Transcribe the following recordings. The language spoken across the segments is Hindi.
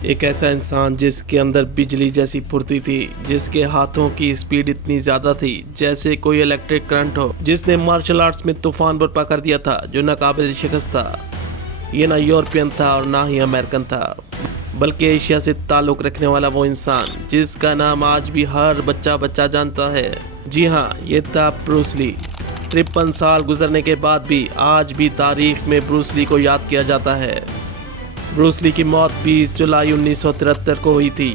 एक ऐसा इंसान जिसके अंदर बिजली जैसी फुर्ती थी, जिसके हाथों की स्पीड इतनी ज्यादा थी जैसे कोई इलेक्ट्रिक करंट हो, जिसने मार्शल आर्ट्स में तूफान बर्पा कर दिया था, जो नाकाबिल शिकस्त था। ये ना यूरोपियन था और ना ही अमेरिकन था, बल्कि एशिया से ताल्लुक रखने वाला वो इंसान जिसका नाम आज भी हर बच्चा जानता है। जी हाँ, ये था ब्रूस ली। 53 साल गुजरने के बाद भी आज भी तारीख में ब्रूस ली को याद किया जाता है। ब्रूस ली की मौत 20 जुलाई 1973 को हुई थी।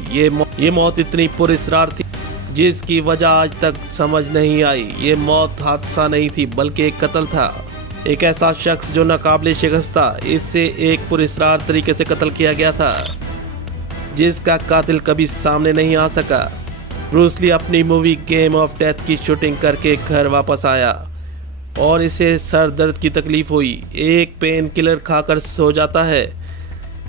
ये मौत इतनी पुरस्कार थी जिसकी वजह आज तक समझ नहीं आई। ये मौत हादसा नहीं थी बल्कि एक कत्ल था। एक ऐसा शख्स जो नाकाबिल शिकस्त था, इससे एक पुरस्कार तरीके से कत्ल किया गया था जिसका कातिल कभी सामने नहीं आ सका। ब्रूस ली अपनी मूवी गेम ऑफ डेथ की शूटिंग करके घर वापस आया और इसे सर दर्द की तकलीफ हुई। एक पेन किलर खाकर सो जाता है,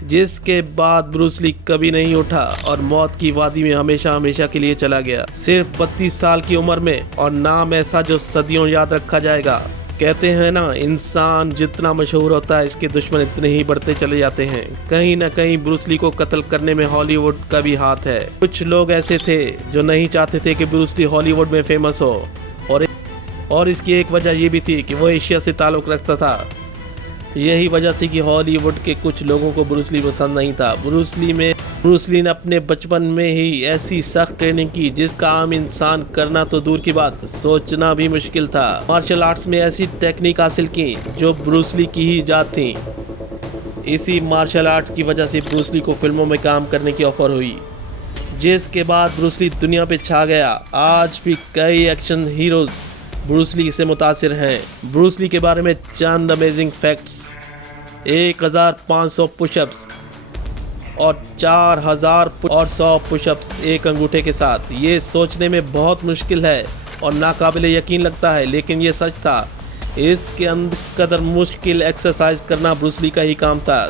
जिसके बाद ब्रूस ली कभी नहीं उठा और मौत की वादी में हमेशा के लिए चला गया। सिर्फ 32 साल की उम्र में, और नाम ऐसा जो सदियों याद रखा जाएगा। कहते हैं ना, इंसान जितना मशहूर होता है इसके दुश्मन इतने ही बढ़ते चले जाते हैं। कहीं ना कहीं ब्रूस ली को कत्ल करने में हॉलीवुड का भी हाथ है। कुछ लोग ऐसे थे जो नहीं चाहते थे कि ब्रूस ली हॉलीवुड में फेमस हो, और इसकी एक वजह ये भी थी कि वो एशिया से ताल्लुक़ रखता था। यही वजह थी कि हॉलीवुड के कुछ लोगों को ब्रूस ली पसंद नहीं था। ब्रूस ली ने अपने बचपन में ही ऐसी सख्त ट्रेनिंग की जिसका आम इंसान करना तो दूर की बात, सोचना भी मुश्किल था। मार्शल आर्ट्स में ऐसी टेक्निक हासिल की जो ब्रूस ली की ही इजाद थी। इसी मार्शल आर्ट्स की वजह से ब्रूस ली को फिल्मों में काम करने की ऑफर हुई, जिसके बाद ब्रूस ली दुनिया पे छा गया। आज भी कई एक्शन हीरोज ब्रूस ली से मुतासिर हैं। ब्रूस ली के बारे में चंद अमेजिंग फैक्ट्स: 1500 पुशअप्स और 4000 और 100 पुशअप्स एक अंगूठे के साथ। ये सोचने में बहुत मुश्किल है और नाकाबिल यकीन लगता है, लेकिन ये सच था। इसके अंदर इस कदर मुश्किल एक्सरसाइज करना ब्रूस ली का ही काम था।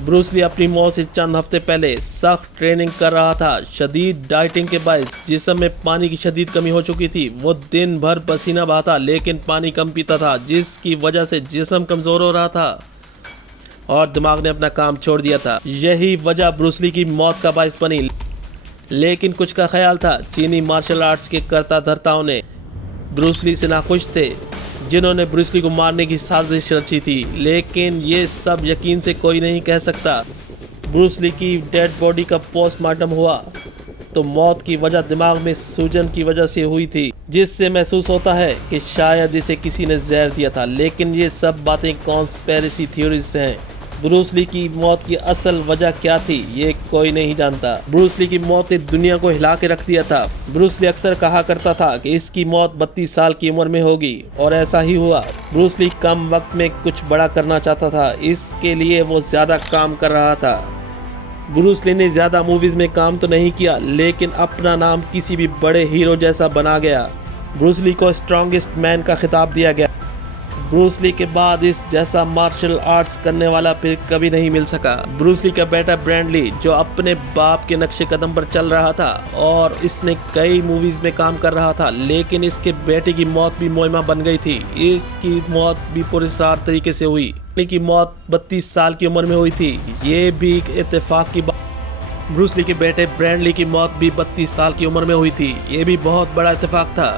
ब्रूस ली अपनी मौत से चंद हफ्ते पहले सख्त ट्रेनिंग कर रहा था। शदीद डाइटिंग के बायस जिस्म में पानी की शदीद कमी हो चुकी थी। वो दिन भर पसीना बहाता लेकिन पानी कम पीता था, जिसकी वजह से जिस्म कमज़ोर हो रहा था और दिमाग ने अपना काम छोड़ दिया था। यही वजह ब्रूस ली की मौत का बायस बनी। लेकिन कुछ का ख्याल था, चीनी मार्शल आर्ट्स के कर्ता धर्ताओं ने ब्रूस ली से नाखुश थे, जिन्होंने ब्रूस ली को मारने की साजिश रची थी। लेकिन ये सब यकीन से कोई नहीं कह सकता। ब्रूस ली की डेड बॉडी का पोस्टमार्टम हुआ तो मौत की वजह दिमाग में सूजन की वजह से हुई थी, जिससे महसूस होता है कि शायद इसे किसी ने जहर दिया था। लेकिन ये सब बातें कॉन्स्पिरेसी थ्योरीज हैं। ब्रूस ली की मौत की असल वजह क्या थी, ये कोई नहीं जानता। ब्रूस ली की मौत ने दुनिया को हिला के रख दिया था। ब्रूस ली अक्सर कहा करता था कि इसकी मौत 32 साल की उम्र में होगी, और ऐसा ही हुआ। ब्रूस ली कम वक्त में कुछ बड़ा करना चाहता था, इसके लिए वो ज्यादा काम कर रहा था। ब्रूस ली ने ज्यादा मूवीज में काम तो नहीं किया, लेकिन अपना नाम किसी भी बड़े हीरो जैसा बना गया। ब्रूस ली को स्ट्रॉन्गेस्ट मैन का खिताब दिया गया। ब्रूस ली के बाद इस जैसा मार्शल आर्ट्स करने वाला फिर कभी नहीं मिल सका। ब्रूस ली का बेटा ब्रैंड ली, जो अपने बाप के नक्शे कदम पर चल रहा था और इसने कई मूवीज में काम कर रहा था, लेकिन इसके बेटे की मौत भी मुइम्मा बन गई थी। इसकी मौत भी पुरस्कार तरीके से हुई। की मौत 32 साल की उम्र में हुई थी। ये भी एक इत्तेफाक की बात। ब्रूस ली के बेटे ब्रैंड ली की मौत भी 32 साल की उम्र में हुई थी। ये भी बहुत बड़ा इत्तेफाक था।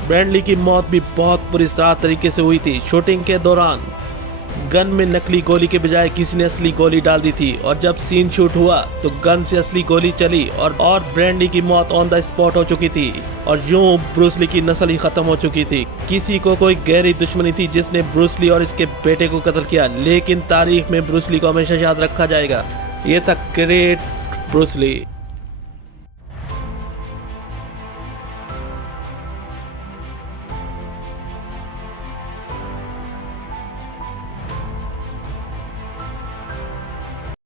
ब्रैंड ली की मौत भी बहुत पुरस्कार तरीके से हुई थी। शूटिंग के दौरान गन में नकली गोली के बजाय किसी ने असली गोली डाल दी थी, और जब सीन शूट हुआ तो गन से असली गोली चली और ब्रैंड ली की मौत ऑन द स्पॉट हो चुकी थी, और यूं ब्रूस ली की नस्ल ही खत्म हो चुकी थी। किसी को कोई गहरी दुश्मनी थी जिसने ब्रूस ली और इसके बेटे को कत्ल किया, लेकिन तारीख में ब्रूस ली को हमेशा याद रखा जाएगा। ये था ग्रेट ब्रूस ली।